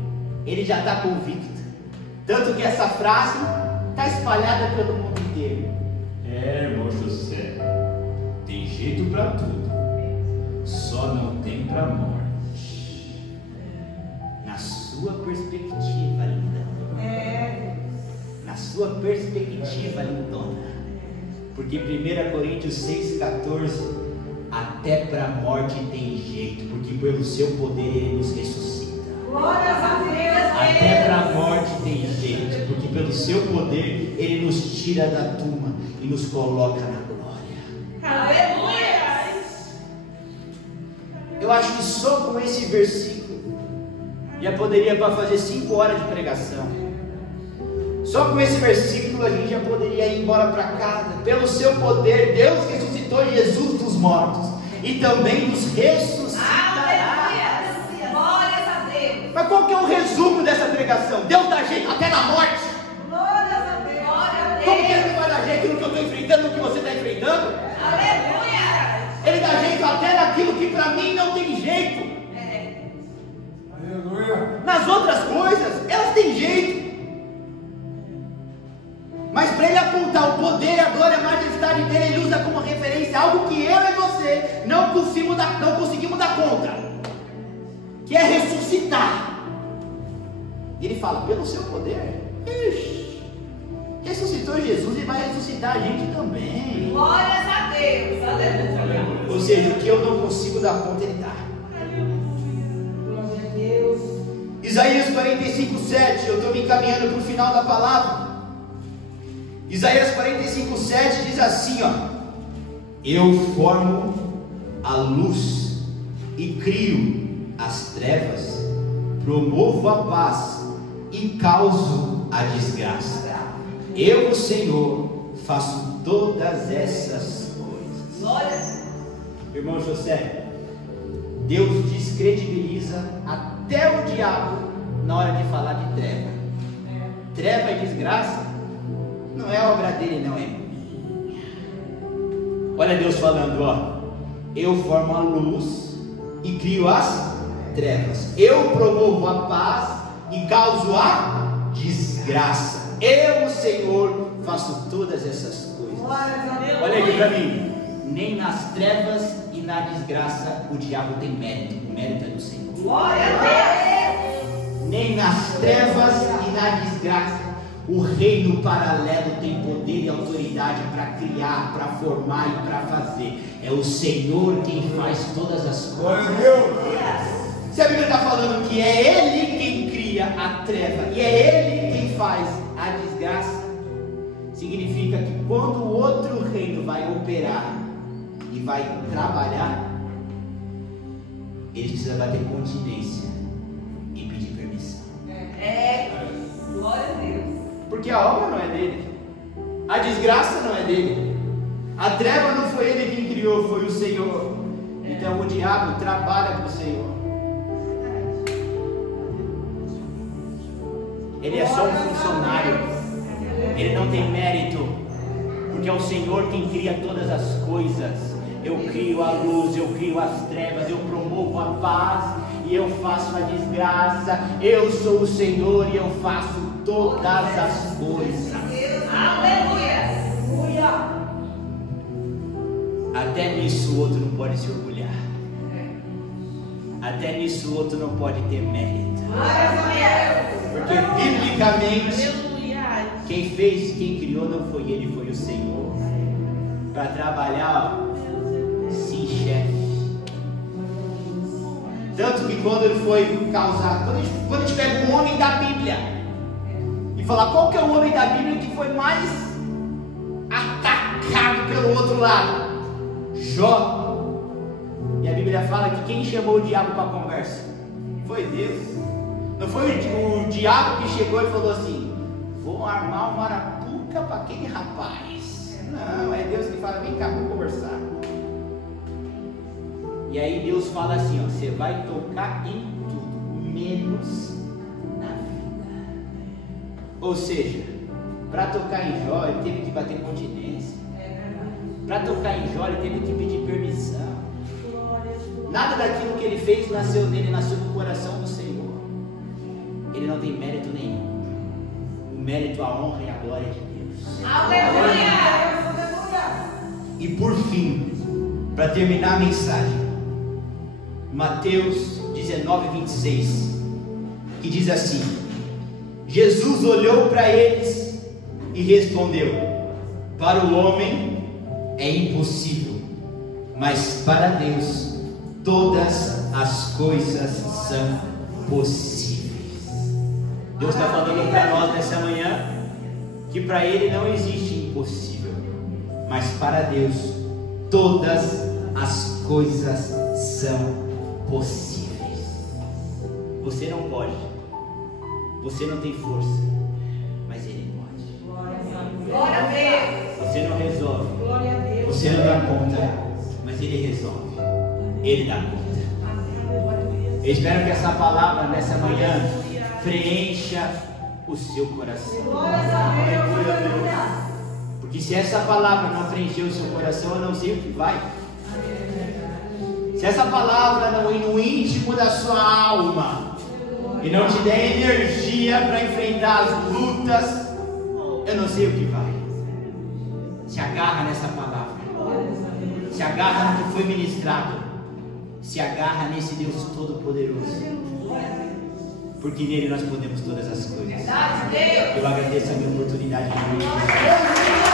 ele já está convicto, tanto que essa frase está espalhada pelo mundo inteiro. Irmão José, tem jeito para tudo, só não tem para a morte. Na sua perspectiva, linda. Na sua perspectiva, lindona. Porque 1 Coríntios 6,14: até para a morte tem jeito, porque pelo seu poder Ele nos ressuscita. Glórias a Deus. Até para a morte tem jeito, porque pelo seu poder Ele nos tira da turma e nos coloca na glória. Aleluia. Eu acho que só com esse versículo já poderia para fazer 5 horas de pregação. Só com esse versículo a gente já poderia ir embora para casa. Pelo seu poder, Deus ressuscitou Jesus dos mortos e também nos ressuscitará. Aleluia. Glórias a Deus. Mas qual que é o resumo dessa pregação? Deus dá jeito até na morte. Glórias a Deus. Glória a Deus. Como que Ele vai dar jeito no que eu estou enfrentando, no que você está enfrentando? Aleluia. Ele dá jeito até naquilo que para mim não tem jeito. Aleluia. Nas outras coisas, elas têm jeito. Mas para Ele apontar o poder, a glória, a majestade dele, Ele usa como referência algo que eu e você não conseguimos dar conta, que é ressuscitar. E Ele fala, pelo seu poder, ressuscitou Jesus e vai ressuscitar a gente também. Glórias a Deus. Aleluia. Ou seja, o que eu não consigo dar conta, Ele dá. Glória a Deus. Isaías 45:7, eu estou me encaminhando para o final da palavra. Isaías 45:7 diz assim, ó: eu formo a luz e crio as trevas, promovo a paz e causo a desgraça. Eu, o Senhor, faço todas essas coisas. Glória. Irmão José, Deus descredibiliza até o diabo na hora de falar de treva. Treva e desgraça não é obra dele, não é minha. Olha Deus falando, ó: eu formo a luz e crio as trevas, eu promovo a paz e causo a desgraça. Eu, o Senhor, faço todas essas coisas. Glórias a Deus. Olha aqui para mim. Nem nas trevas e na desgraça o diabo tem mérito. O mérito é do Senhor. Glória a Deus. Nem nas trevas e na desgraça o reino paralelo tem poder e autoridade para criar, para formar e para fazer. É o Senhor quem faz todas as Glória a coisas. Deus. Se a Bíblia está falando que é Ele quem cria a treva e é Ele quem faz a desgraça, significa que quando o outro reino vai operar e vai trabalhar, ele precisa bater continência e pedir permissão. Glória a Deus. Porque a obra não é dele, a desgraça não é dele, a treva não foi ele quem criou, foi o Senhor. Então o diabo trabalha para o Senhor. Ele é só um funcionário, ele não tem mérito, porque é o Senhor quem cria todas as coisas. Eu crio a luz, eu crio as trevas, eu promovo a paz e eu faço a desgraça. Eu sou o Senhor e eu faço todas as coisas. Aleluia. Até nisso o outro não pode se orgulhar. Até nisso o outro não pode ter mérito. Porque biblicamente quem fez, quem criou não foi ele, foi o Senhor. Para trabalhar, ó, sim, chefe. Tanto que quando ele foi causar, quando a gente pega um homem da Bíblia e falar qual que é o homem da Bíblia que foi mais atacado pelo outro lado, Jó. E a Bíblia fala que quem chamou o diabo para a conversa foi Deus. Não foi o diabo que chegou e falou assim: vou armar uma arapuca para aquele rapaz. Não, é Deus que fala: vem cá, vamos conversar. E aí Deus fala assim, ó: você vai tocar em tudo, menos na vida. Ou seja, para tocar em Jó, ele teve que bater continência. Para tocar em Jó, ele teve que pedir permissão. Nada daquilo que ele fez nasceu nele, nasceu do coração do Senhor. Ele não tem mérito nenhum. O mérito, a honra e a glória de Deus. Aleluia. E por fim, para terminar a mensagem, Mateus 19:26, que diz assim: Jesus olhou para eles e respondeu: para o homem é impossível, mas para Deus todas as coisas são possíveis. Deus está falando para nós nessa manhã que para Ele não existe impossível, mas para Deus todas as coisas são possíveis. Você não pode, você não tem força, mas Ele pode. Glória a Deus. Você não resolve, Glória a Deus. você não dá conta, mas Ele resolve, Ele dá conta. Eu espero que essa palavra nessa manhã preencha o seu coração. Porque se essa palavra não preencher o seu coração, eu não sei o que vai. Se essa palavra não ir no íntimo da sua alma e não te der energia para enfrentar as lutas, eu não sei o que vai. Se agarra nessa palavra, se agarra no que foi ministrado, se agarra nesse Deus Todo-Poderoso, porque nele nós podemos todas as coisas. Eu agradeço a minha oportunidade de